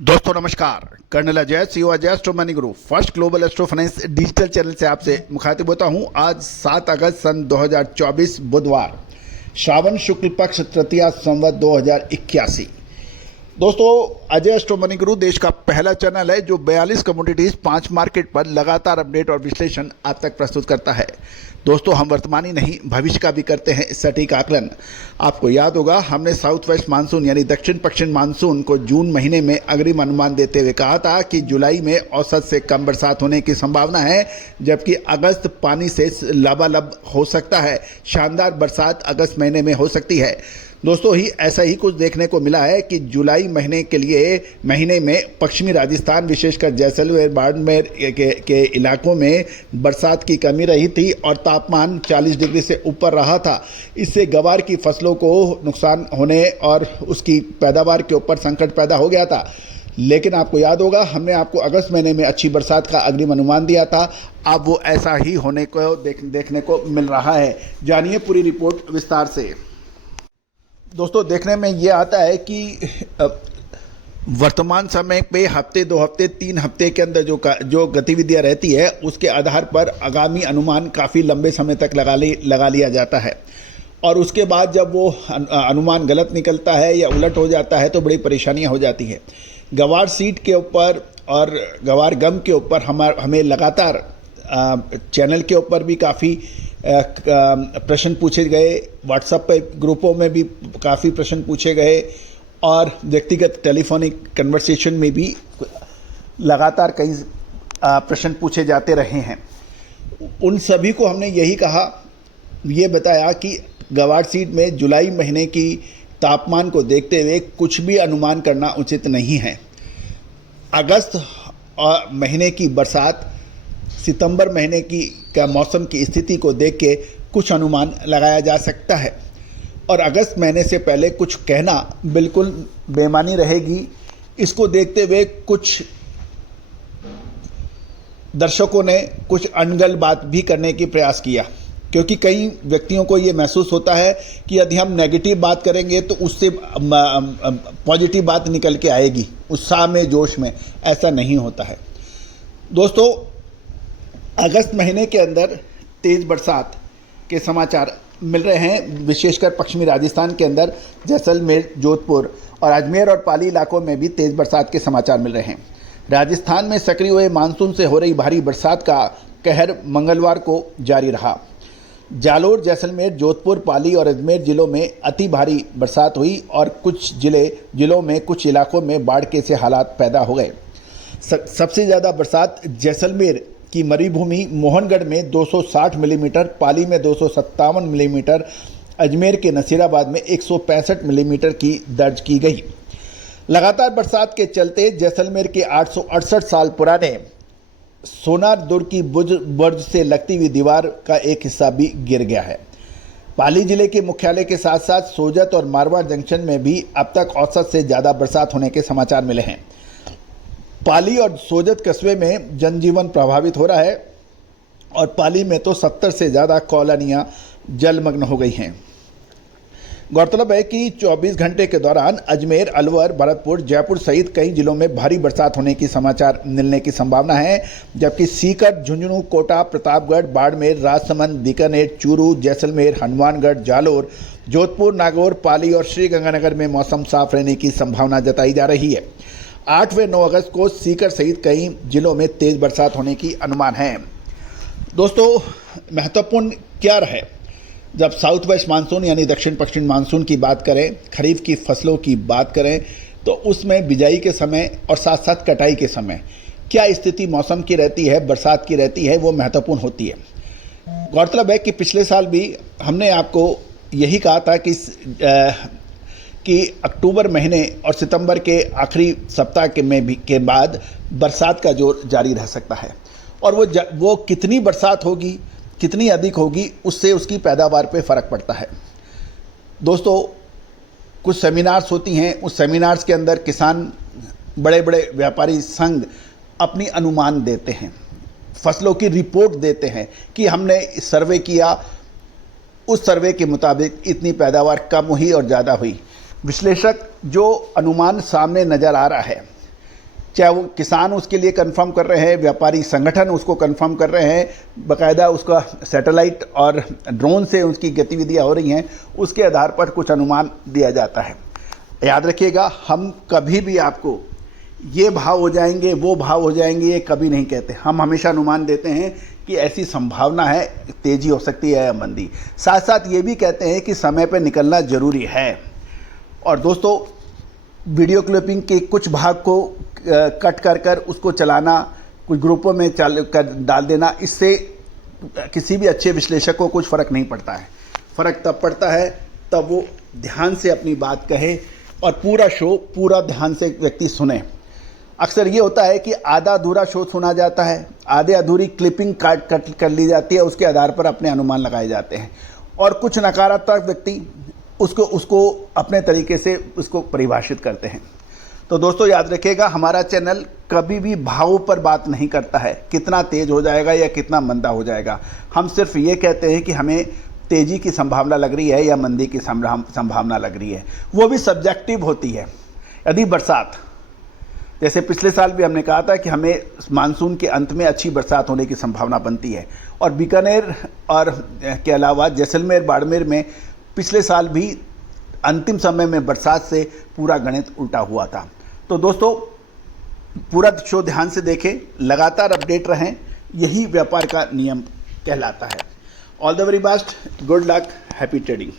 दोस्तों नमस्कार। Colonel Ajay CO Ajay astro money guru first global astro finance digital channel से आपसे मुखातिब होता हूं। आज 7 अगस्त सन 2024 बुधवार, श्रावण शुक्ल पक्ष तृतीया संवत 2081। दोस्तों, अजय एस्ट्रो मनी गुरु देश का पहला चैनल है जो 42 कमोडिटीज 5 मार्केट पर लगातार अपडेट और विश्लेषण आप तक प्रस्तुत करता है। दोस्तों, हम वर्तमान ही नहीं भविष्य का भी करते हैं सटीक आकलन। आपको याद होगा, हमने साउथ वेस्ट मानसून यानी दक्षिण पश्चिम मानसून को जून महीने में अग्रिम अनुमान देते हुए कहा था कि जुलाई में औसत से कम बरसात होने की संभावना है, जबकि अगस्त पानी से लबालब हो सकता है। शानदार बरसात अगस्त महीने में हो सकती है। दोस्तों, ऐसा ही कुछ देखने को मिला है कि जुलाई महीने में पश्चिमी राजस्थान विशेषकर जैसलमेर बाड़मेर के इलाकों में बरसात की कमी रही थी और तापमान 40 डिग्री से ऊपर रहा था। इससे गवार की फसलों को नुकसान होने और उसकी पैदावार के ऊपर संकट पैदा हो गया था। लेकिन आपको याद होगा, हमने आपको अगस्त महीने में अच्छी बरसात का अग्रिम अनुमान दिया था। अब वो ऐसा ही होने को देखने को मिल रहा है। जानिए पूरी रिपोर्ट विस्तार से। दोस्तों, देखने में ये आता है कि वर्तमान समय पे हफ्ते 2 हफ्ते 3 हफ्ते के अंदर जो गतिविधियां रहती है, उसके आधार पर आगामी अनुमान काफ़ी लंबे समय तक लगा लिया जाता है। और उसके बाद जब वो अनुमान गलत निकलता है या उलट हो जाता है तो बड़ी परेशानियां हो जाती हैं। गवार सीट के ऊपर और गवार गम के ऊपर हमें लगातार चैनल के ऊपर भी काफ़ी प्रश्न पूछे गए, व्हाट्सएप पे ग्रुपों में भी काफ़ी प्रश्न पूछे गए और व्यक्तिगत टेलीफोनिक कन्वर्सेशन में भी लगातार कई प्रश्न पूछे जाते रहे हैं। उन सभी को हमने यही कहा, ये बताया कि गवार सीट में जुलाई महीने की तापमान को देखते हुए कुछ भी अनुमान करना उचित नहीं है। अगस्त महीने की बरसात, सितंबर महीने का मौसम की स्थिति को देख के कुछ अनुमान लगाया जा सकता है और अगस्त महीने से पहले कुछ कहना बिल्कुल बेमानी रहेगी। इसको देखते हुए कुछ दर्शकों ने कुछ अनगढ़ बात भी करने की प्रयास किया, क्योंकि कई व्यक्तियों को ये महसूस होता है कि यदि हम नेगेटिव बात करेंगे तो उससे पॉजिटिव बात निकल के आएगी, उत्साह में जोश में। ऐसा नहीं होता है। दोस्तों, अगस्त महीने के अंदर तेज़ बरसात के समाचार मिल रहे हैं, विशेषकर पश्चिमी राजस्थान के अंदर जैसलमेर, जोधपुर और अजमेर और पाली इलाकों में भी तेज़ बरसात के समाचार मिल रहे हैं। राजस्थान में सक्रिय हुए मानसून से हो रही भारी बरसात का कहर मंगलवार को जारी रहा। जालोर, जैसलमेर, जोधपुर, पाली और अजमेर जिलों में अति भारी बरसात हुई और कुछ जिलों में कुछ इलाकों में बाढ़ के से हालात पैदा हो गए। सबसे ज़्यादा बरसात जैसलमेर की मरुभूमि मोहनगढ़ में 260 मिलीमीटर, पाली में 257 मिलीमीटर, अजमेर के नसीराबाद में 165 मिलीमीटर की दर्ज की गई। लगातार बरसात के चलते जैसलमेर के 868 साल पुराने सोनार दुर्ग की बुर्ज से लगती हुई दीवार का एक हिस्सा भी गिर गया है। पाली जिले के मुख्यालय के साथ साथ सोजत और मारवाड़ जंक्शन में भी अब तक औसत से ज़्यादा बरसात होने के समाचार मिले हैं। पाली और सोजत कस्बे में जनजीवन प्रभावित हो रहा है और पाली में तो 70 से ज़्यादा कॉलोनियाँ जलमग्न हो गई हैं। गौरतलब है कि 24 घंटे के दौरान अजमेर, अलवर, भरतपुर, जयपुर सहित कई जिलों में भारी बरसात होने की समाचार मिलने की संभावना है, जबकि सीकर, झुंझुनू, कोटा, प्रतापगढ़, बाड़मेर, राजसमंद, बीकानेर, चूरू, जैसलमेर, हनुमानगढ़, जालोर, जोधपुर, नागौर, पाली और श्रीगंगानगर में मौसम साफ रहने की संभावना जताई जा रही है। 8 व 9 अगस्त को सीकर सहित कई जिलों में तेज बरसात होने की अनुमान है। दोस्तों, महत्वपूर्ण क्या रहे जब साउथ वेस्ट मानसून यानी दक्षिण पश्चिम मानसून की बात करें, खरीफ की फसलों की बात करें, तो उसमें बिजाई के समय और साथ साथ कटाई के समय क्या स्थिति मौसम की रहती है, बरसात की रहती है, वो महत्वपूर्ण होती है। गौरतलब है कि पिछले साल भी हमने आपको यही कहा था कि अक्टूबर महीने और सितंबर के आखिरी सप्ताह के बाद बरसात का जोर जारी रह सकता है और वो कितनी बरसात होगी, कितनी अधिक होगी, उससे उसकी पैदावार पे फ़र्क पड़ता है। दोस्तों, कुछ सेमिनार्स होती हैं, उस सेमिनार्स के अंदर किसान, बड़े बड़े व्यापारी संघ अपनी अनुमान देते हैं, फसलों की रिपोर्ट देते हैं कि हमने सर्वे किया, उस सर्वे के मुताबिक इतनी पैदावार कम हुई और ज़्यादा हुई। विश्लेषक जो अनुमान सामने नज़र आ रहा है, चाहे वो किसान उसके लिए कंफर्म कर रहे हैं, व्यापारी संगठन उसको कंफर्म कर रहे हैं, बाकायदा उसका सैटेलाइट और ड्रोन से उसकी गतिविधियां हो रही हैं, उसके आधार पर कुछ अनुमान दिया जाता है। याद रखिएगा, हम कभी भी आपको ये भाव हो जाएंगे, वो भाव हो जाएंगे, ये कभी नहीं कहते। हम हमेशा अनुमान देते हैं कि ऐसी संभावना है, तेजी हो सकती है या मंदी। साथ साथ ये भी कहते हैं कि समय पर निकलना जरूरी है। और दोस्तों, वीडियो क्लिपिंग के कुछ भाग को कट कर कर उसको चलाना, कुछ ग्रुपों में डाल देना, इससे किसी भी अच्छे विश्लेषक को कुछ फ़र्क नहीं पड़ता है। फ़र्क तब पड़ता है तब वो ध्यान से अपनी बात कहे और पूरा शो पूरा ध्यान से व्यक्ति सुने। अक्सर ये होता है कि आधा अधूरा शो सुना जाता है, आधे अधूरी क्लिपिंग कट कर ली जाती है, उसके आधार पर अपने अनुमान लगाए जाते हैं और कुछ नकारात्मक व्यक्ति उसको अपने तरीके से उसको परिभाषित करते हैं। तो दोस्तों याद रखिएगा, हमारा चैनल कभी भी भावों पर बात नहीं करता है, कितना तेज हो जाएगा या कितना मंदा हो जाएगा। हम सिर्फ ये कहते हैं कि हमें तेजी की संभावना लग रही है या मंदी की संभावना लग रही है, वो भी सब्जेक्टिव होती है। यदि बरसात, जैसे पिछले साल भी हमने कहा था कि हमें मानसून के अंत में अच्छी बरसात होने की संभावना बनती है, और बीकानेर और के अलावा जैसलमेर, बाड़मेर में पिछले साल भी अंतिम समय में बरसात से पूरा गणित उल्टा हुआ था। तो दोस्तों, पूरा शो ध्यान से देखें, लगातार अपडेट रहें, यही व्यापार का नियम कहलाता है। All the very best, good luck, happy trading.